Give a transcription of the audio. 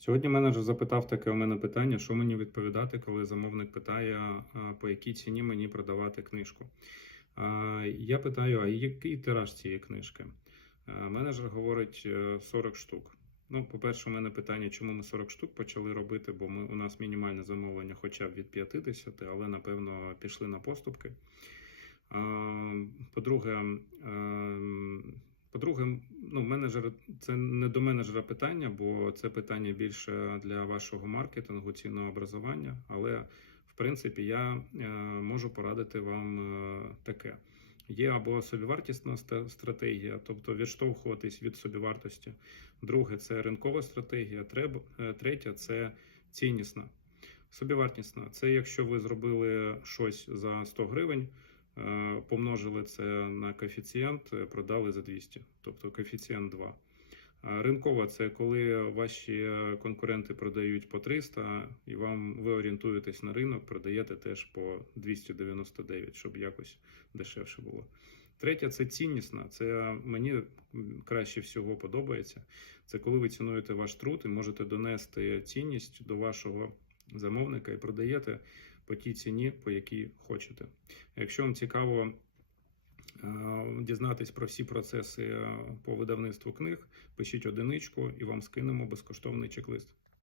Сьогодні менеджер запитав таке у мене питання, що мені відповідати, коли замовник питає, по якій ціні мені продавати книжку. Я питаю, а який тираж цієї книжки? Менеджер говорить е, 40 штук. Ну, по-перше, у мене питання, чому ми 40 штук почали робити, бо ми, у нас мінімальне замовлення хоча б від 50, але напевно пішли на поступки. По-друге, ем, по-друге, ну, менеджер це не до менеджера питання, бо це питання більше для вашого маркетингу, цінного образування. Але в принципі я е, можу порадити вам е, таке. Є або собівартісна стратегія, тобто відштовхуватись від собівартості. Друге це ринкова стратегія. Е, Третя це ціннісна. Собівартісна це якщо ви зробили щось за 100 гривень, помножили це на коефіцієнт, е, продали за 200, тобто коефіцієнт 2. Ринкова це коли ваші конкуренти продають по 300, і вам ви орієнтуєтесь на ринок, продаєте теж по 299, щоб якось дешевше було. Третя це ціннісна. Це мені краще всього подобається. Це коли ви цінуєте ваш труд і можете донести цінність до вашого замовника і продаєте по тій ціні, по якій хочете. Якщо вам цікаво е, дізнатись про всі процеси е, по видавництву книг, пишіть одиничку і вам скинемо безкоштовний чек-лист.